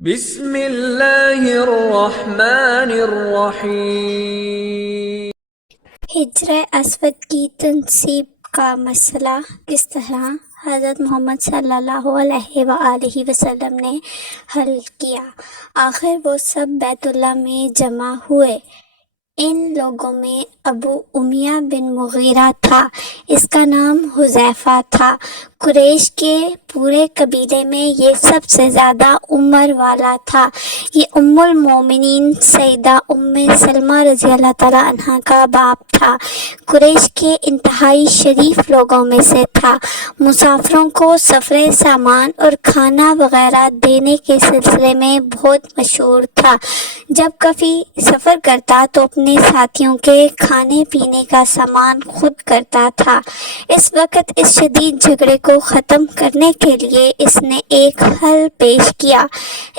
بسم اللہ الرحمن الرحیم۔ حجر اسود کی تنصیب کا مسئلہ کس طرح حضرت محمد صلی اللہ علیہ وآلہ وسلم نے حل کیا۔ آخر وہ سب بیت اللہ میں جمع ہوئے۔ ان لوگوں میں ابو امیہ بن مغیرہ تھا، اس کا نام حذیفہ تھا۔ قریش کے پورے قبیلے میں یہ سب سے زیادہ عمر والا تھا۔ یہ ام المومنین سیدہ ام سلمہ رضی اللہ تعالیٰ عنہا کا باپ تھا۔ قریش کے انتہائی شریف لوگوں میں سے تھا۔ مسافروں کو سفر سامان اور کھانا وغیرہ دینے کے سلسلے میں بہت مشہور تھا۔ جب کبھی سفر کرتا تو اپنے ساتھیوں کے کھانے پینے کا سامان خود کرتا تھا۔ اس وقت اس شدید جھگڑے کو ختم کرنے کے لیے اس نے ایک حل پیش کیا۔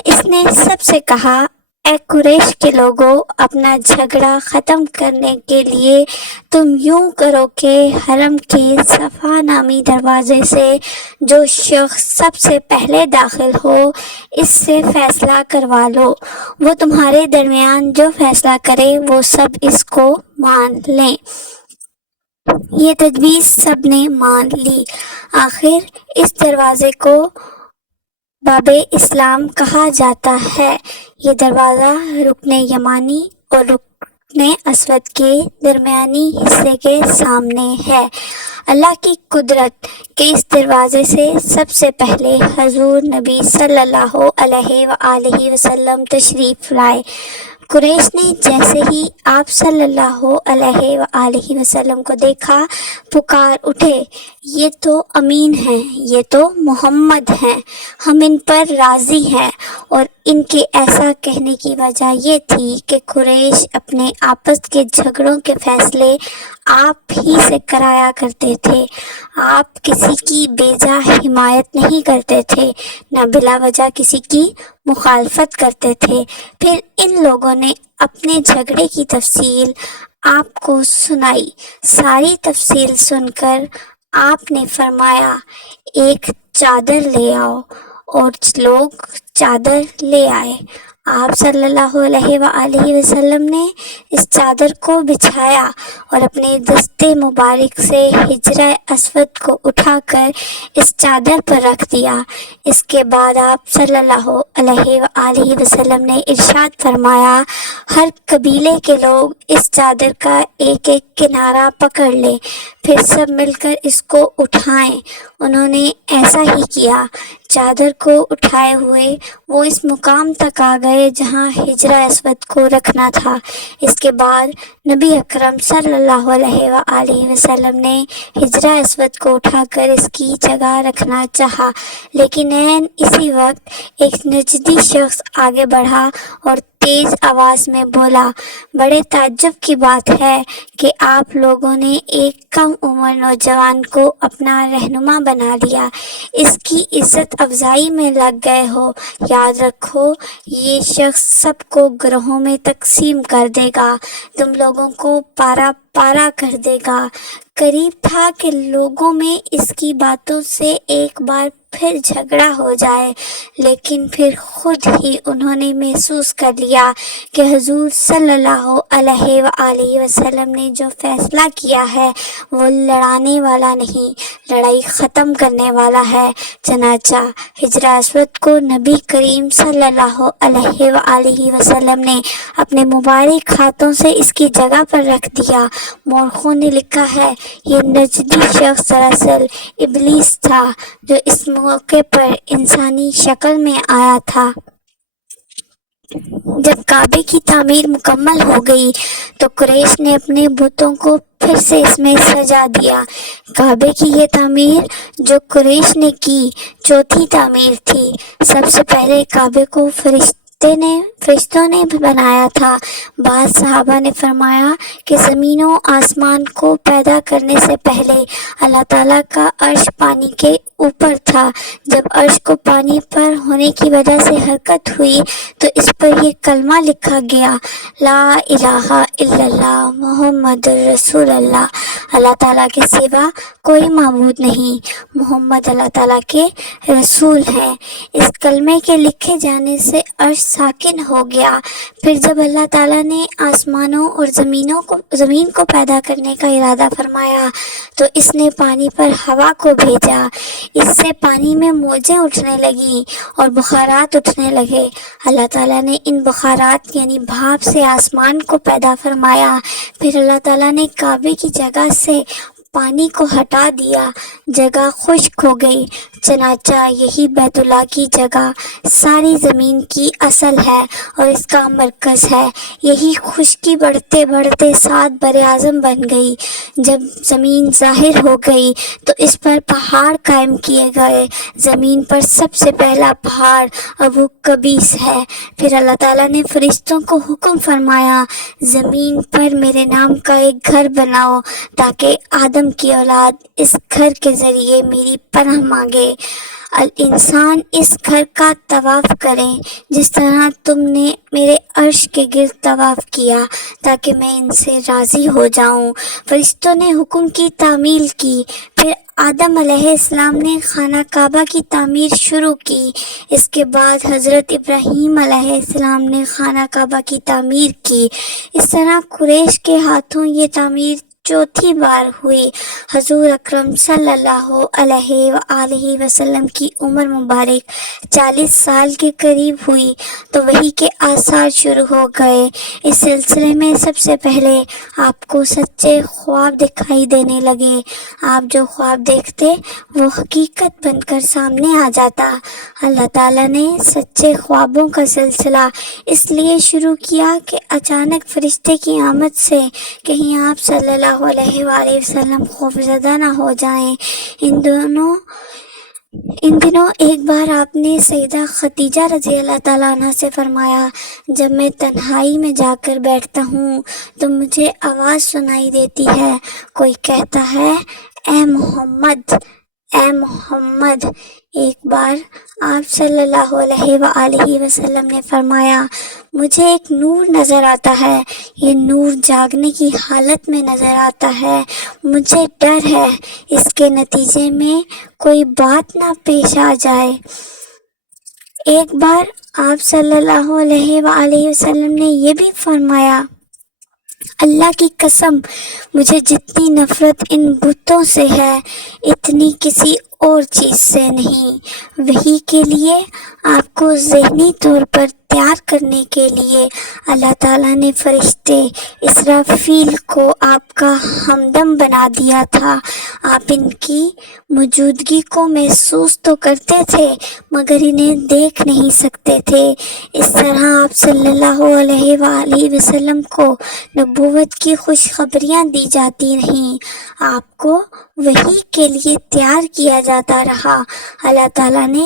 اس نے سب سے کہا، اے قریش کے لوگوں، اپنا جھگڑا ختم کرنے کے لیے تم یوں کرو کہ حرم کے صفا نامی دروازے سے جو شخص سب سے پہلے داخل ہو اس سے فیصلہ کروا لو۔ وہ تمہارے درمیان جو فیصلہ کرے وہ سب اس کو مان لیں۔ یہ تجویز سب نے مان لی۔ آخر اس دروازے کو باب اسلام کہا جاتا ہے۔ یہ دروازہ رکن یمانی اور رکن اسود کے درمیانی حصے کے سامنے ہے۔ اللہ کی قدرت کہ اس دروازے سے سب سے پہلے حضور نبی صلی اللہ علیہ وآلہ وسلم تشریف لائے۔ قریش نے جیسے ہی آپ صلی اللہ علیہ وآلہ وسلم کو دیکھا پکار اٹھے، یہ تو امین ہیں، یہ تو محمد ہیں، ہم ان پر راضی ہیں۔ اور ان کے ایسا کہنے کی وجہ یہ تھی کہ قریش اپنے آپس کے جھگڑوں کے فیصلے آپ ہی سے کرایا کرتے تھے۔ آپ کسی کی بیجا حمایت نہیں کرتے تھے، نہ بلا وجہ کسی کی مخالفت کرتے تھے۔ پھر ان لوگوں نے اپنے جھگڑے کی تفصیل آپ کو سنائی۔ ساری تفصیل سن کر آپ نے فرمایا، ایک چادر لے آؤ، اور لوگ چادر لے آئے۔ آپ صلی اللہ علیہ وآلہ وسلم نے اس چادر کو بچھایا اور اپنے دست مبارک سے حجر اسود کو اٹھا کر اس چادر پر رکھ دیا۔ اس کے بعد آپ صلی اللہ علیہ وآلہ وسلم نے ارشاد فرمایا، ہر قبیلے کے لوگ اس چادر کا ایک ایک کنارہ پکڑ لیں، پھر سب مل کر اس کو اٹھائیں۔ انہوں نے ایسا ہی کیا۔ چادر کو اٹھائے ہوئے وہ اس مقام تک آ گئے جہاں حجر اسود کو رکھنا تھا۔ اس کے بعد نبی اکرم صلی اللہ علیہ وآلہ وسلم نے حجر اسود کو اٹھا کر اس کی جگہ رکھنا چاہا، لیکن عین اسی وقت ایک نجدی شخص آگے بڑھا اور تیز آواز میں بولا، بڑے تعجب کی بات ہے کہ آپ لوگوں نے ایک کم عمر نوجوان کو اپنا رہنما بنا لیا، اس کی عزت افزائی میں لگ گئے ہو۔ یاد رکھو، یہ شخص سب کو گروہوں میں تقسیم کر دے گا، تم لوگوں کو پارا پارا کر دے گا۔ قریب تھا کہ لوگوں میں اس کی باتوں سے ایک بار پھر جھگڑا ہو جائے، لیکن پھر خود ہی انہوں نے محسوس کر لیا کہ حضور صلی اللہ علیہ وآلہ وسلم نے جو فیصلہ کیا ہے وہ لڑانے والا نہیں، لڑائی ختم کرنے والا ہے۔ چنانچہ حجر اسود کو نبی کریم صلی اللہ علیہ وآلہ وسلم نے اپنے مبارک ہاتھوں سے اس کی جگہ پر رکھ دیا۔ مورخوں نے لکھا ہے، یہ نجدی شخص دراصل ابلیس تھا جو اس موقع پر انسانی شکل میں آیا تھا۔ جب کعبے کی تعمیر مکمل ہو گئی تو قریش نے اپنے بتوں کو پھر سے اس میں سجا دیا۔ کعبے کی یہ تعمیر جو قریش نے کی چوتھی تعمیر تھی۔ سب سے پہلے کعبے کو فرشتے فرشتوں نے بنایا تھا۔ بعض صحابہ نے فرمایا کہ زمین و آسمان کو پیدا کرنے سے پہلے اللہ تعالیٰ کا عرش پانی کے اوپر تھا۔ جب عرش کو پانی پر ہونے کی وجہ سے حرکت ہوئی تو اس پر یہ کلمہ لکھا گیا، لا الہ الا اللہ محمد رسول اللہ، اللہ تعالیٰ کے سوا کوئی معبود نہیں، محمد اللہ تعالیٰ کے رسول ہیں۔ اس کلمے کے لکھے جانے سے عرش ساکن ہو گیا۔ پھر جب اللہ تعالیٰ نے آسمانوں اور زمین کو پیدا کرنے کا ارادہ فرمایا تو اس نے پانی پر ہوا کو بھیجا، اس سے پانی میں موجیں اٹھنے لگیں اور بخارات اٹھنے لگے۔ اللہ تعالیٰ نے ان بخارات یعنی بھاپ سے آسمان کو پیدا فرمایا۔ پھر اللہ تعالیٰ نے کعبے کی جگہ سے پانی کو ہٹا دیا، جگہ خشک ہو گئی، چنانچہ یہی بیت اللہ کی جگہ ساری زمین کی اصل ہے اور اس کا مرکز ہے۔ یہی خشکی بڑھتے بڑھتے 7 بر اعظم بن گئی۔ جب زمین ظاہر ہو گئی تو اس پر پہاڑ قائم کیے گئے۔ زمین پر سب سے پہلا پہاڑ ابو قبیس ہے۔ پھر اللہ تعالیٰ نے فرشتوں کو حکم فرمایا، زمین پر میرے نام کا ایک گھر بناؤ تاکہ آدم کی اولاد اس گھر کے ذریعے میری پناہ مانگے۔ انسان اس گھر کا طواف کریں جس طرح تم نے میرے عرش کے گرد طواف کیا تاکہ میں ان سے راضی ہو جاؤں۔ فرشتوں نے حکم کی تعمیل کی۔ پھر آدم علیہ السلام نے خانہ کعبہ کی تعمیر شروع کی۔ اس کے بعد حضرت ابراہیم علیہ السلام نے خانہ کعبہ کی تعمیر کی۔ اس طرح قریش کے ہاتھوں یہ تعمیر چوتھی بار ہوئی۔ حضور اکرم صلی اللہ علیہ وآلہ وسلم کی عمر مبارک 40 سال کے قریب ہوئی تو وحی کے آثار شروع ہو گئے۔ اس سلسلے میں سب سے پہلے آپ کو سچے خواب دکھائی دینے لگے۔ آپ جو خواب دیکھتے وہ حقیقت بن کر سامنے آ جاتا۔ اللہ تعالیٰ نے سچے خوابوں کا سلسلہ اس لیے شروع کیا کہ اچانک فرشتے کی آمد سے کہیں آپ صلی اللہ علیہ وآلہ وسلم خوفزدہ نہ ہو جائیں۔ ان دنوں ایک بار آپ نے سیدہ خدیجہ رضی اللہ تعالیٰ عنہ سے فرمایا، جب میں تنہائی میں جا کر بیٹھتا ہوں تو مجھے آواز سنائی دیتی ہے، کوئی کہتا ہے اے محمد، اے محمد۔ ایک بار آپ صلی اللہ علیہ وآلہ وسلم نے فرمایا، مجھے ایک نور نظر آتا ہے، یہ نور جاگنے کی حالت میں نظر آتا ہے، مجھے ڈر ہے اس کے نتیجے میں کوئی بات نہ پیش آ جائے۔ ایک بار آپ صلی اللہ علیہ وآلہ وسلم نے یہ بھی فرمایا، اللہ کی قسم مجھے جتنی نفرت ان بتوں سے ہے اتنی کسی اور چیز سے نہیں۔ وحی کے لیے آپ کو ذہنی طور پر تیار کرنے کے لیے اللہ تعالیٰ نے فرشتے اسرافیل کو آپ کا ہمدم بنا دیا تھا۔ آپ ان کی موجودگی کو محسوس تو کرتے تھے مگر انہیں دیکھ نہیں سکتے تھے۔ اس طرح آپ صلی اللہ علیہ وآلہ وسلم کو نبوت کی خوشخبریاں دی جاتی رہیں، آپ کو وحی کے لیے تیار کیا جاتا رہا۔ اللہ تعالیٰ نے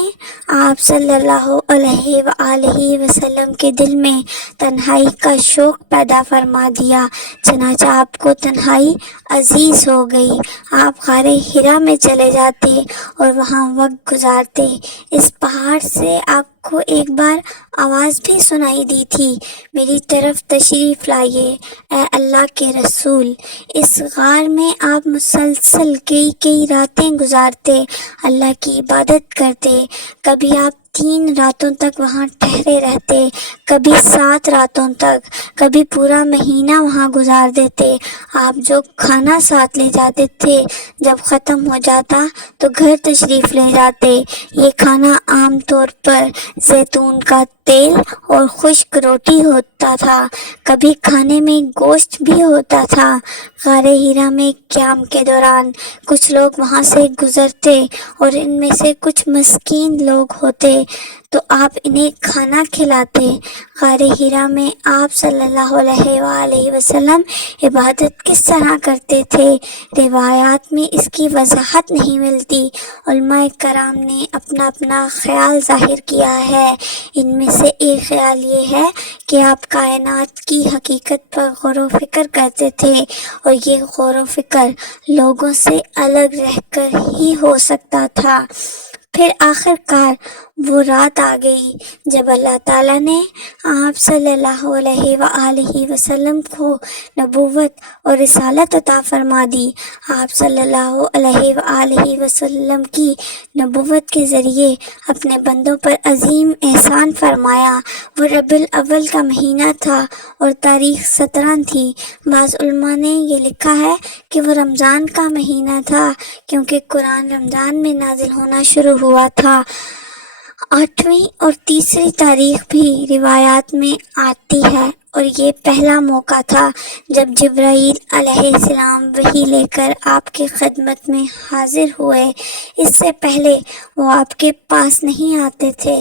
آپ صلی اللہ علیہ وآلہ وسلم کے دل میں تنہائی کا شوق پیدا فرما دیا، چنانچہ آپ کو تنہائی عزیز ہو گئی۔ آپ غار حرا میں چلے جاتے اور وہاں وقت گزارتے۔ اس پہاڑ سے آپ کو ایک بار آواز بھی سنائی دی تھی، میری طرف تشریف لائیے اے اللہ کے رسول۔ اس غار میں آپ مسلسل کئی راتیں گزارتے، اللہ کی عبادت کرتے۔ کبھی آپ 3 راتوں تک وہاں ٹھہرے رہتے، کبھی 7 راتوں تک، کبھی پورا مہینہ وہاں گزار دیتے۔ آپ جو کھانا ساتھ لے جاتے تھے جب ختم ہو جاتا تو گھر تشریف لے جاتے۔ یہ کھانا عام طور پر زیتون کا تیل اور خشک روٹی ہوتا تھا، کبھی کھانے میں گوشت بھی ہوتا تھا۔ غار حرا میں قیام کے دوران کچھ لوگ وہاں سے گزرتے اور ان میں سے کچھ مسکین لوگ ہوتے تو آپ انہیں کھانا کھلاتے۔ غار حرا میں آپ صلی اللہ علیہ وآلہ وسلم عبادت کس طرح کرتے تھے؟ روایات میں اس کی وضاحت نہیں ملتی۔ علماء کرام نے اپنا اپنا خیال ظاہر کیا ہے۔ ان میں سے ایک خیال یہ ہے کہ آپ کائنات کی حقیقت پر غور و فکر کرتے تھے، اور یہ غور و فکر لوگوں سے الگ رہ کر ہی ہو سکتا تھا۔ پھر آخر کار وہ رات آ گئی جب اللہ تعالیٰ نے آپ صلی اللہ علیہ وآلہ وسلم کو نبوت اور رسالت عطا فرما دی۔ آپ صلی اللہ علیہ وآلہ وسلم کی نبوت کے ذریعے اپنے بندوں پر عظیم احسان فرمایا۔ وہ ربیع الاول کا مہینہ تھا اور تاریخ 17 تھی۔ بعض علماء نے یہ لکھا ہے کہ وہ رمضان کا مہینہ تھا، کیونکہ قرآن رمضان میں نازل ہونا شروع ہوا تھا۔ 8ویں اور تیسری تاریخ بھی روایات میں آتی ہے، اور یہ پہلا موقع تھا جب جبرائیل علیہ السلام وحی لے کر آپ کی خدمت میں حاضر ہوئے۔ اس سے پہلے وہ آپ کے پاس نہیں آتے تھے۔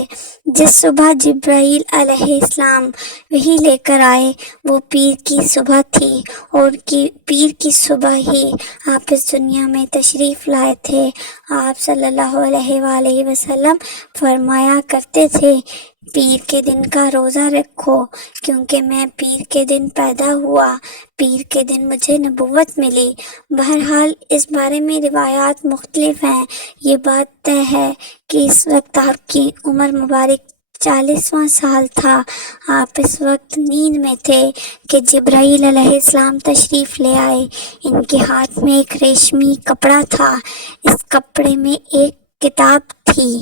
جس صبح جبرائیل علیہ السلام وحی لے کر آئے وہ پیر کی صبح تھی، اور پیر کی صبح ہی آپ اس دنیا میں تشریف لائے تھے۔ آپ صلی اللہ علیہ وآلہ وسلم فرمایا کرتے تھے، پیر کے دن کا روزہ رکھو، کیونکہ میں پیر کے دن پیدا ہوا، پیر کے دن مجھے نبوت ملی۔ بہرحال اس بارے میں روایات مختلف ہیں۔ یہ بات طے ہے کہ اس وقت آپ کی عمر مبارک 40واں سال تھا۔ آپ اس وقت نیند میں تھے کہ جبرائیل علیہ السلام تشریف لے آئے۔ ان کے ہاتھ میں ایک ریشمی کپڑا تھا، اس کپڑے میں ایک کتاب تھی۔